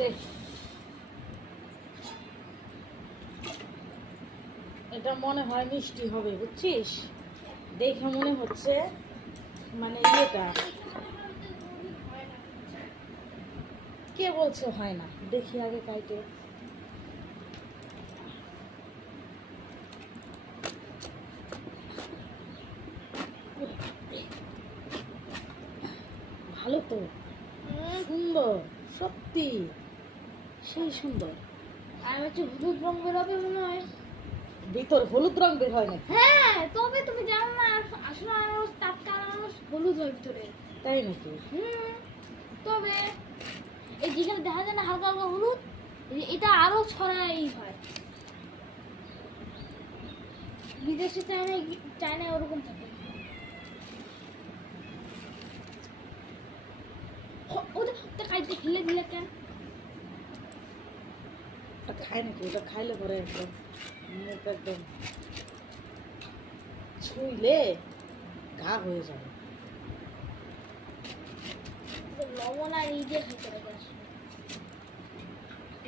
দেখ, এটা মনে হয় মিষ্টি হবে, বুঝছিস? দেখে মনে হচ্ছে মানে ইয়েটা, কে বলছে হয় না? দেখি আগে কাইটে। ভালো তো, সুন্দর, সত্যি সেই সুন্দর। আর হচ্ছে হলুদ রং বেরোবে মনে হয়। ভিতর হলুদ রং বের হয় না? হ্যাঁ, তবে তুমি জানো না, আসলে আনারস, টাটকা আনারস হলুদ হয় ভিতরে। তাই নাকি? তবে এই যেখানে দেখা যায় না হালকা হালকা হলুদ, এটা আরো ছড়াই হয়। বিদেশে চায়নায় ওরকম থাকে। ওটা কাইতে হিলে দিলে কেন? ওটা খায় নাকি? ওটা খাইলে পরে একদম মুখ একদম ছুঁইলে ঘা হয়ে যাবে। লবণ আর এই দিয়ে খেতে লাগে আসলে।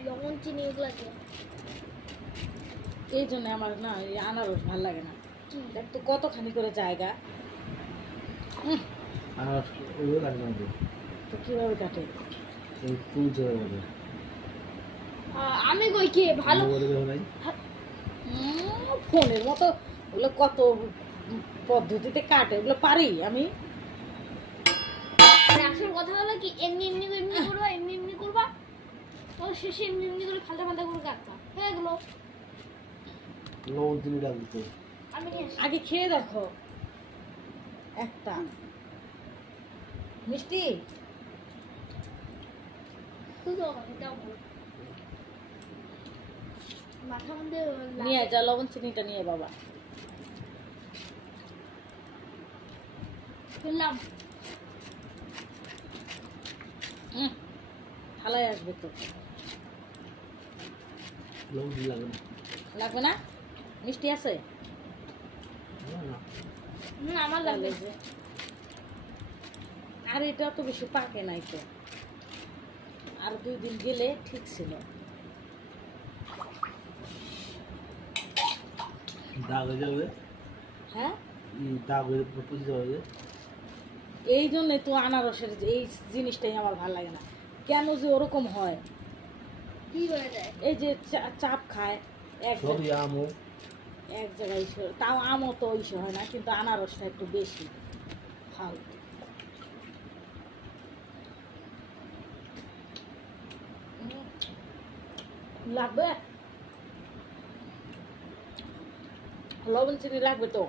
লবণ চিনি এগুলা দিয়ে। এই জন্য আমার না এই আনারস ভাল লাগে না। দেখ তো কতখানি করে জায়গা। আর ওগুলো কাটে না তো কিভাবে কাটে? এই ফুল ঝরে মধ্যে আমি কই কি ভালো নাই ফোনের মতো ওগুলো কত পদ্ধতিতে কাটে, ওগুলো পারি আমি। আসল কথা হলো কি, এমনি এমনি করবা, এমনি এমনি করবা, তো শেষে এমনি এমনি করে ফালতা ফালতা করে কাটবা হয়ে গেলো। লবণ চিনি ডাল দিতে আমি নিয়ে আসি। আগে খেয়ে দেখো একটা মিষ্টি। মাথা মধ্যে নিয়ে যা লবণ চিনিটা নিয়ে বাবা। ফেললাম। থালায় আসবে তো। লবণ চিনি লাগবে না লাগবে না? মিষ্টি আছে? আমার লাগবে। আর এটা তো বেশি পাকে নাই তো, আর 2 দিন গেলে ঠিক ছিল। দাগ হয়ে যাবে। হ্যাঁ, দাগ হয়ে পচে যাবে। এই জন্যে তো আনারসের এই জিনিসটাই আমার ভালো লাগে না। কেন যে ওরকম হয়? কি হয়ে যায়? এই যে চাপ খায় সবই আমও এক জায়গায়, তাও আমও তো ইসে হয় না, কিন্তু আনারসটা একটু বেশি ফালতু। লাগবে লবণ চিনি লাগবে তো।